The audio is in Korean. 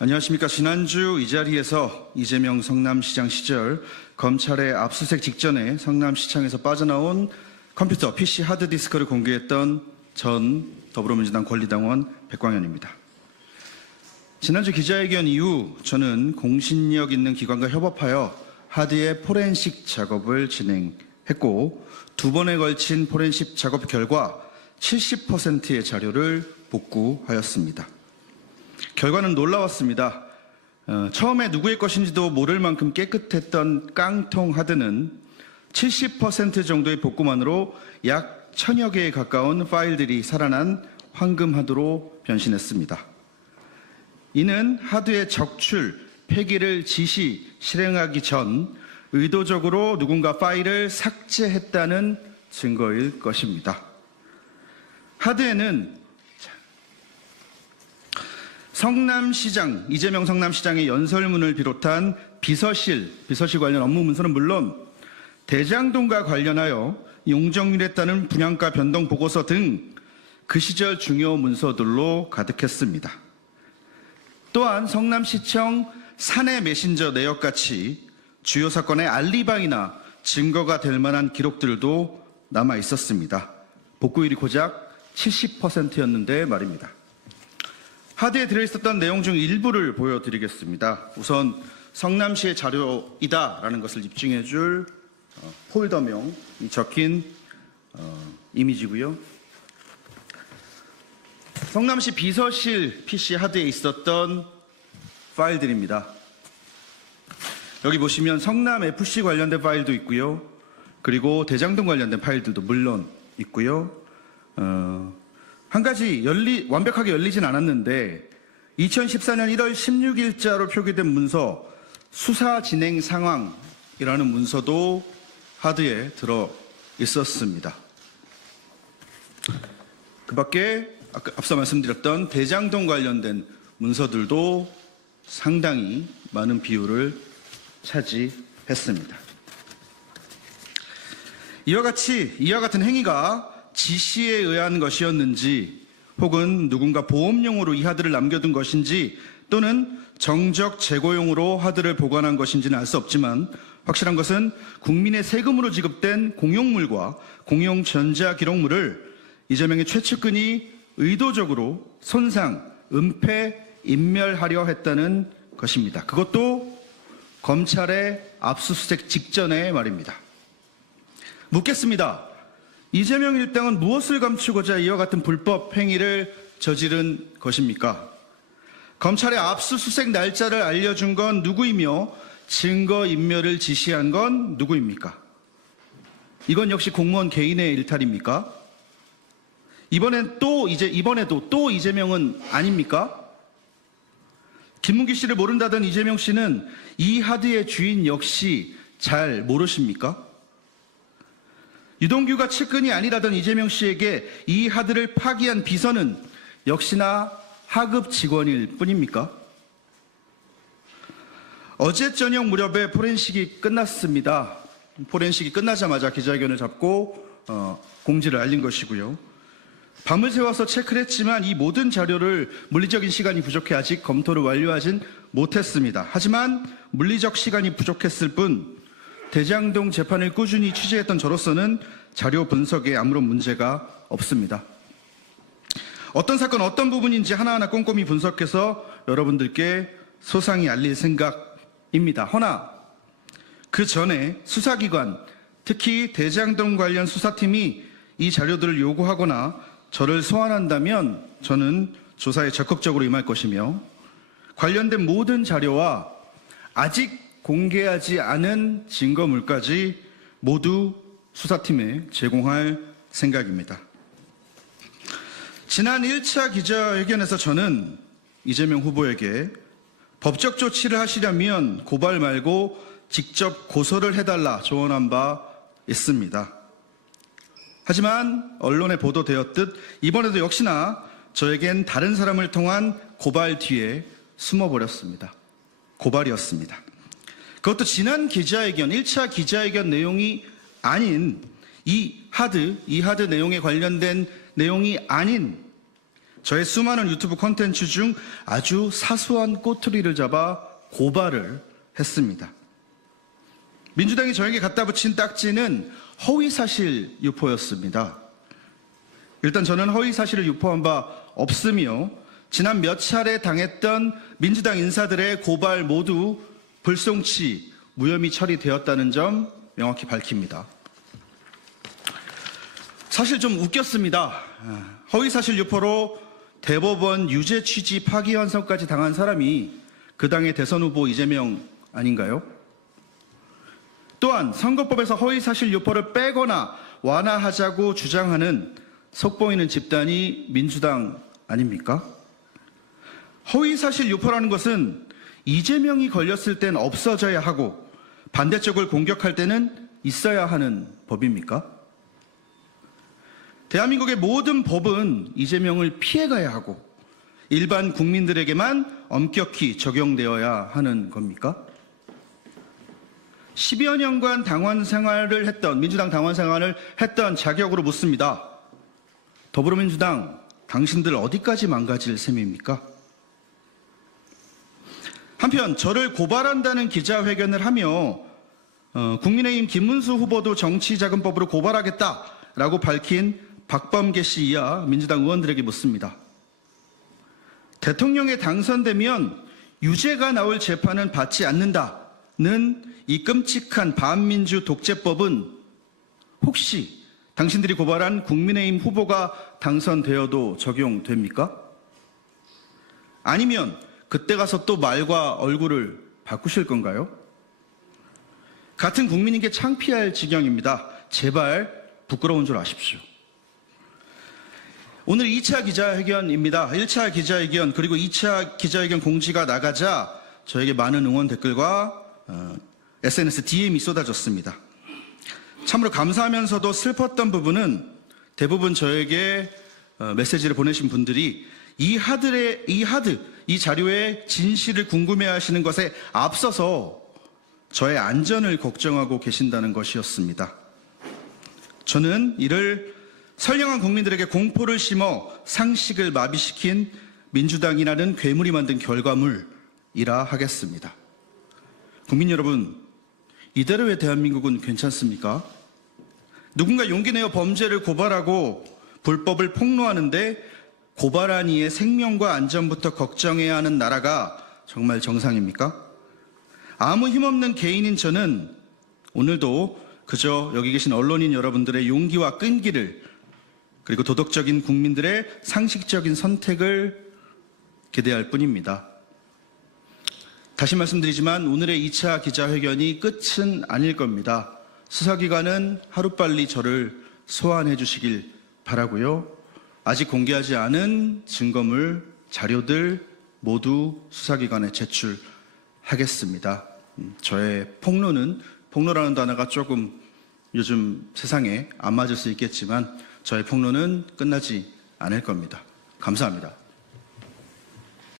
안녕하십니까. 지난주 이 자리에서 이재명 성남시장 시절 검찰의 압수수색 직전에 성남시청에서 빠져나온 컴퓨터 PC 하드디스크를 공개했던 전 더불어민주당 권리당원 백광현입니다. 지난주 기자회견 이후 저는 공신력 있는 기관과 협업하여 하드의 포렌식 작업을 진행했고, 2번에 걸친 포렌식 작업 결과 70%의 자료를 복구하였습니다. 결과는 놀라웠습니다. 처음에 누구의 것인지도 모를 만큼 깨끗했던 깡통 하드는 70% 정도의 복구만으로 약 1000여 개에 가까운 파일들이 살아난 황금 하드로 변신했습니다. 이는 하드의 적출, 폐기를 지시, 실행하기 전 의도적으로 누군가 파일을 삭제했다는 증거일 것입니다. 하드에는 성남시장, 이재명 성남시장의 연설문을 비롯한 비서실 관련 업무 문서는 물론 대장동과 관련하여 용적률에 따른 분양가 변동 보고서 등 그 시절 중요 문서들로 가득했습니다. 또한 성남시청 사내 메신저 내역같이 주요 사건의 알리바이나 증거가 될 만한 기록들도 남아 있었습니다. 복구율이 고작 70%였는데 말입니다. 하드에 들어있었던 내용 중 일부를 보여드리겠습니다. 우선 성남시의 자료이다라는 것을 입증해줄 폴더명이 적힌 이미지고요. 성남시 비서실 PC 하드에 있었던 파일들입니다. 여기 보시면 성남FC 관련된 파일도 있고요. 그리고 대장동 관련된 파일들도 물론 있고요. 한 가지 완벽하게 열리진 않았는데 2014년 1월 16일자로 표기된 문서 수사 진행 상황이라는 문서도 하드에 들어 있었습니다. 그 밖에 앞서 말씀드렸던 대장동 관련된 문서들도 상당히 많은 비율을 차지했습니다. 이와 같은 행위가 지시에 의한 것이었는지, 혹은 누군가 보험용으로 이 하드를 남겨둔 것인지, 또는 정적 재고용으로 하드를 보관한 것인지는 알 수 없지만 확실한 것은 국민의 세금으로 지급된 공용물과 공용 전자기록물을 이재명의 최측근이 의도적으로 손상, 은폐, 인멸하려 했다는 것입니다. 그것도 검찰의 압수수색 직전에 말입니다. 묻겠습니다. 이재명 일당은 무엇을 감추고자 이와 같은 불법 행위를 저지른 것입니까? 검찰의 압수수색 날짜를 알려준 건 누구이며 증거인멸을 지시한 건 누구입니까? 이건 역시 공무원 개인의 일탈입니까? 이번에도 또 이재명은 아닙니까? 김문기 씨를 모른다던 이재명 씨는 이 하드의 주인 역시 잘 모르십니까? 유동규가 측근이 아니라던 이재명 씨에게 이 하드를 파기한 비서는 역시나 하급 직원일 뿐입니까? 어제 저녁 무렵에 포렌식이 끝났습니다. 포렌식이 끝나자마자 기자회견을 잡고 공지를 알린 것이고요. 밤을 새워서 체크를 했지만 이 모든 자료를 물리적인 시간이 부족해 아직 검토를 완료하진 못했습니다. 하지만 물리적 시간이 부족했을 뿐 대장동 재판을 꾸준히 취재했던 저로서는 자료 분석에 아무런 문제가 없습니다. 어떤 사건 어떤 부분인지 하나하나 꼼꼼히 분석해서 여러분들께 소상히 알릴 생각입니다. 허나 그 전에 수사기관, 특히 대장동 관련 수사팀이 이 자료들을 요구하거나 저를 소환한다면 저는 조사에 적극적으로 임할 것이며, 관련된 모든 자료와 아직 공개하지 않은 증거물까지 모두 수사팀에 제공할 생각입니다. 지난 1차 기자회견에서 저는 이재명 후보에게 법적 조치를 하시려면 고발 말고 직접 고소를 해달라 조언한 바 있습니다. 하지만 언론에 보도되었듯 이번에도 역시나 저에겐 다른 사람을 통한 고발 뒤에 숨어버렸습니다. 고발이었습니다. 그것도 지난 기자회견, 1차 기자회견 내용이 아닌 이 하드 내용에 관련된 내용이 아닌 저의 수많은 유튜브 콘텐츠 중 아주 사소한 꼬투리를 잡아 고발을 했습니다. 민주당이 저에게 갖다 붙인 딱지는 허위사실 유포였습니다. 일단 저는 허위사실을 유포한 바 없으며 지난 몇 차례 당했던 민주당 인사들의 고발 모두 불송치, 무혐의 처리되었다는 점 명확히 밝힙니다. 사실 좀 웃겼습니다. 허위사실 유포로 대법원 유죄 취지 파기환송까지 당한 사람이 그 당의 대선 후보 이재명 아닌가요? 또한 선거법에서 허위사실 유포를 빼거나 완화하자고 주장하는 속보이는 집단이 민주당 아닙니까? 허위사실 유포라는 것은 이재명이 걸렸을 땐 없어져야 하고 반대쪽을 공격할 때는 있어야 하는 법입니까? 대한민국의 모든 법은 이재명을 피해가야 하고 일반 국민들에게만 엄격히 적용되어야 하는 겁니까? 10여 년간 당원 생활을 했던, 민주당 당원 생활을 했던 자격으로 묻습니다. 더불어민주당, 당신들 어디까지 망가질 셈입니까? 한편 저를 고발한다는 기자회견을 하며 국민의힘 김문수 후보도 정치자금법으로 고발하겠다라고 밝힌 박범계 씨 이하 민주당 의원들에게 묻습니다. 대통령에 당선되면 유죄가 나올 재판은 받지 않는다는 이 끔찍한 반민주 독재법은 혹시 당신들이 고발한 국민의힘 후보가 당선되어도 적용됩니까? 아니면 그때 가서 또 말과 얼굴을 바꾸실 건가요? 같은 국민에게 창피할 지경입니다. 제발 부끄러운 줄 아십시오. 오늘 2차 기자회견입니다. 1차 기자회견 그리고 2차 기자회견 공지가 나가자 저에게 많은 응원 댓글과 SNS DM이 쏟아졌습니다. 참으로 감사하면서도 슬펐던 부분은 대부분 저에게 메시지를 보내신 분들이 이 자료의 진실을 궁금해하시는 것에 앞서서 저의 안전을 걱정하고 계신다는 것이었습니다. 저는 이를 선량한 국민들에게 공포를 심어 상식을 마비시킨 민주당이라는 괴물이 만든 결과물이라 하겠습니다. 국민 여러분, 이대로의 대한민국은 괜찮습니까? 누군가 용기 내어 범죄를 고발하고 불법을 폭로하는데 고발한 이의 생명과 안전부터 걱정해야 하는 나라가 정말 정상입니까? 아무 힘없는 개인인 저는 오늘도 그저 여기 계신 언론인 여러분들의 용기와 끈기를 그리고 도덕적인 국민들의 상식적인 선택을 기대할 뿐입니다. 다시 말씀드리지만 오늘의 2차 기자회견이 끝은 아닐 겁니다. 수사기관은 하루빨리 저를 소환해 주시길 바라고요. 아직 공개하지 않은 증거물, 자료들 모두 수사기관에 제출하겠습니다. 저의 폭로라는 단어가 조금 요즘 세상에 안 맞을 수 있겠지만 저의 폭로는 끝나지 않을 겁니다. 감사합니다.